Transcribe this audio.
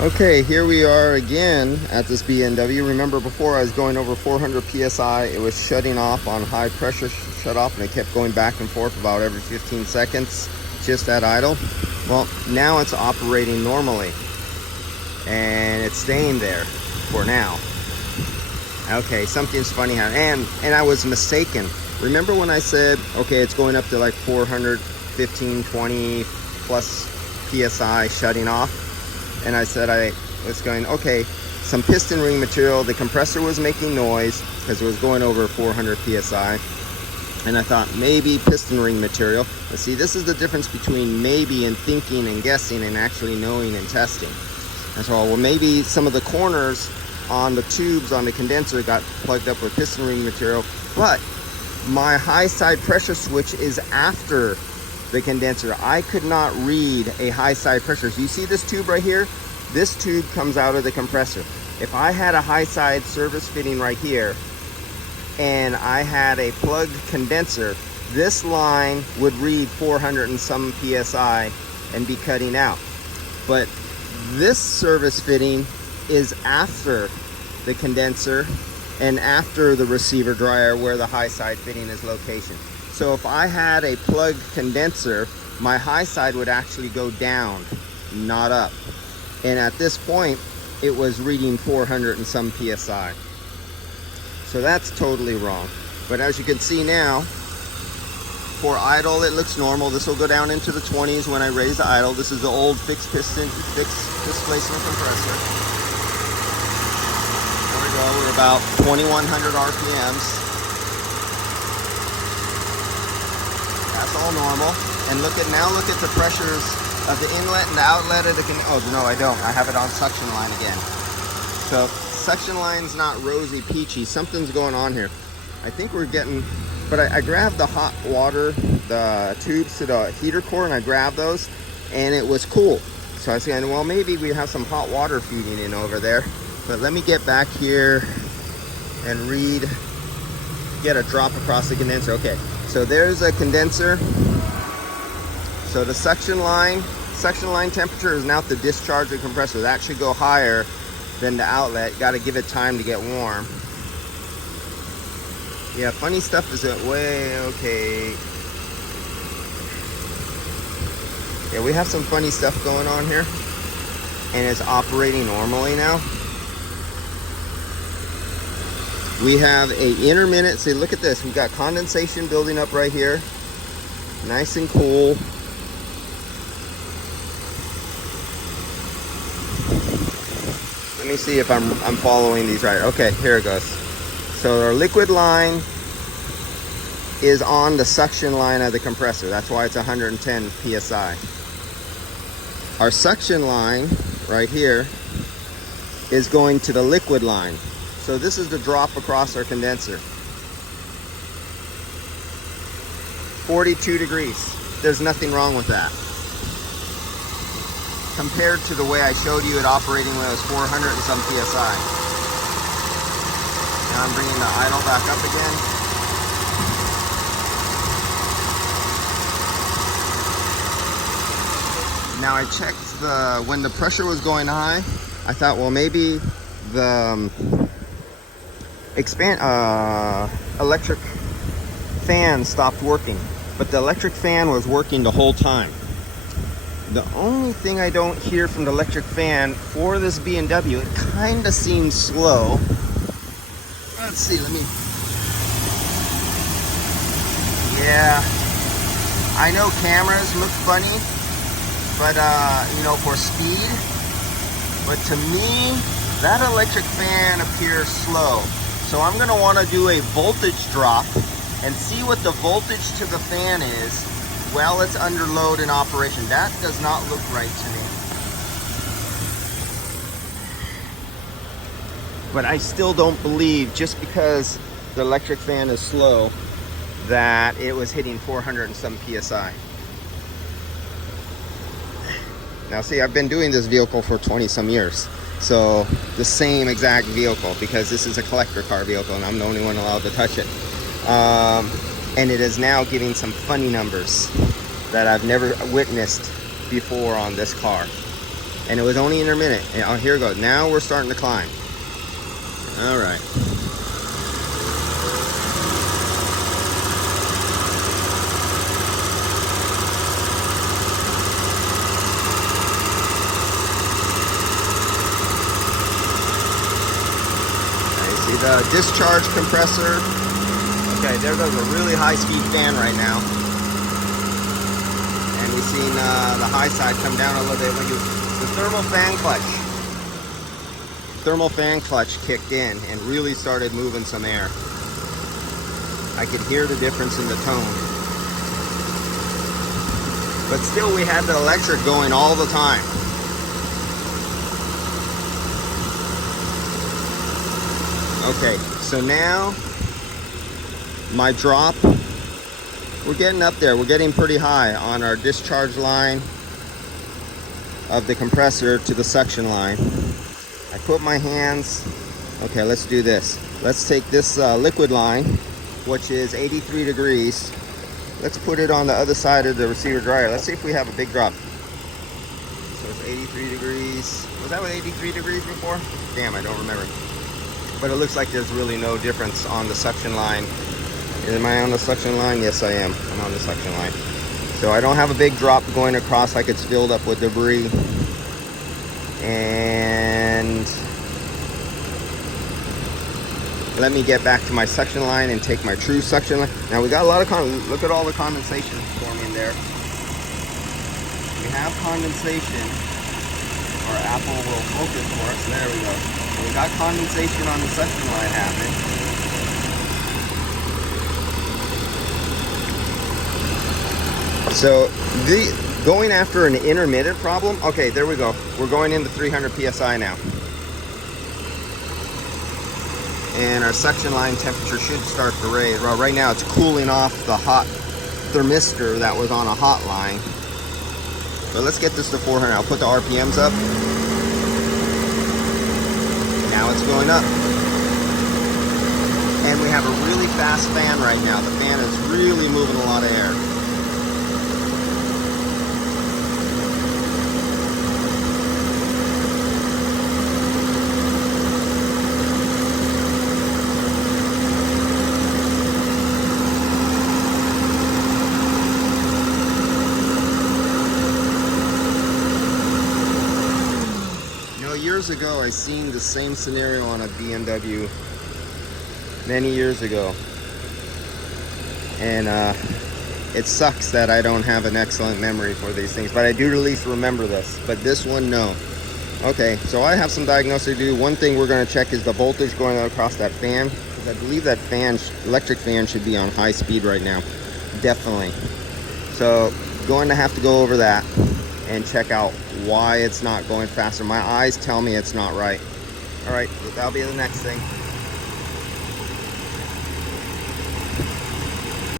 Okay, here we are again at this BMW. Remember before I was going over 400 PSI, it was shutting off on high pressure shut off, and it kept going back and forth about every 15 seconds, just at idle. Well, now it's operating normally, and it's staying there for now. Okay, something's funny happened, and I was mistaken. Remember when I said, okay, it's going up to like 415, 20 plus PSI shutting off? And I said I was going, okay, some piston ring material. The compressor was making noise because it was going over 400 PSI. And I thought maybe piston ring material. But see, this is the difference between maybe and thinking and guessing and actually knowing and testing. And so, well, maybe some of the corners on the tubes on the condenser got plugged up with piston ring material. But my high side pressure switch is after the condenser. I could not read a high side pressure. So you see this tube right here? This tube comes out of the compressor. If I had a high side service fitting right here and I had a plugged condenser, this line would read 400 and some PSI and be cutting out. But this service fitting is after the condenser and after the receiver dryer where the high side fitting is location. So if I had a plugged condenser, my high side would actually go down, not up. And at this point, it was reading 400 and some PSI. So that's totally wrong. But as you can see now, for idle, it looks normal. This will go down into the 20s when I raise the idle. This is the old fixed displacement compressor. There we go, we're about 2100 RPMs. That's all normal. And look at the pressures of the inlet and the outlet of the oh no, I don't. I have it on suction line again. So suction line's not rosy peachy. Something's going on here. I think we're getting, but I grabbed the hot water, the tubes to the heater core, and I grabbed those, and it was cool. So I was saying, well, maybe we have some hot water feeding in over there. But let me get back here and get a drop across the condenser. Okay, so there's a condenser. So the suction line temperature is now at the discharge of the compressor. That should go higher than the outlet. Got to give it time to get warm. Yeah, funny stuff is that way. Okay. Yeah, we have some funny stuff going on here, and it's operating normally now. We have a intermittent. See, look at this. We've got condensation building up right here, nice and cool. Let me see if I'm following these right. Okay, here it goes. So our liquid line is on the suction line of the compressor. That's why it's 110 PSI. Our suction line right here is going to the liquid line. So this is the drop across our condenser. 42 degrees. There's nothing wrong with that. Compared to the way I showed you it operating when it was 400 and some PSI. Now I'm bringing the idle back up again. Now I checked when the pressure was going high, I thought, well, maybe the electric fan stopped working, but the electric fan was working the whole time. The only thing I don't hear from the electric fan for this BMW, it kind of seems slow. Let's see, yeah, I know cameras look funny, but you know, for speed, but to me, that electric fan appears slow. So I'm gonna wanna do a voltage drop and see what the voltage to the fan is while it's under load in operation. That does not look right to me. But I still don't believe, just because the electric fan is slow, that it was hitting 400 and some PSI. Now see, I've been doing this vehicle for 20 some years. So the same exact vehicle, because this is a collector car vehicle and I'm the only one allowed to touch it. And it is now giving some funny numbers that I've never witnessed before on this car. and it was only intermittent. And, oh, here we go. Now we're starting to climb. All right. See the discharge compressor. Okay, there goes a really high-speed fan right now, and we've seen the high side come down a little bit. When the thermal fan clutch kicked in and really started moving some air. I could hear the difference in the tone, but still, we had the electric going all the time. Okay, so now my drop, we're getting up there. We're getting pretty high on our discharge line of the compressor to the suction line. I put my hands, okay, let's do this. Let's take this liquid line, which is 83 degrees. Let's put it on the other side of the receiver dryer. Let's see if we have a big drop. So it's 83 degrees. Was that with 83 degrees before? Damn, I don't remember. But it looks like there's really no difference on the suction line. Am I on the suction line? Yes, I am. I'm on the suction line. So I don't have a big drop going across like it's filled up with debris. And let me get back to my suction line and take my true suction line. Now we got a lot of look at all the condensation forming there. We have condensation. Our Apple will focus for us. There we go. We got condensation on the suction line happening. So going after an intermittent problem, okay, there we go. We're going into 300 PSI now. And our suction line temperature should start to raise. Well, right now it's cooling off the hot thermistor that was on a hot line. But let's get this to 400. I'll put the RPMs up. Now it's going up. And we have a really fast fan right now. The fan is really moving a lot of air. Years ago, I seen the same scenario on a BMW many years ago, and it sucks that I don't have an excellent memory for these things, but I do at least remember this. But this one, no. Okay, so I have some diagnosis to do. One thing we're going to check is the voltage going across that fan, because I believe that fan, electric fan, should be on high speed right now. Definitely. So going to have to go over that and check out why it's not going faster. My eyes tell me it's not right. All right, that'll be the next thing.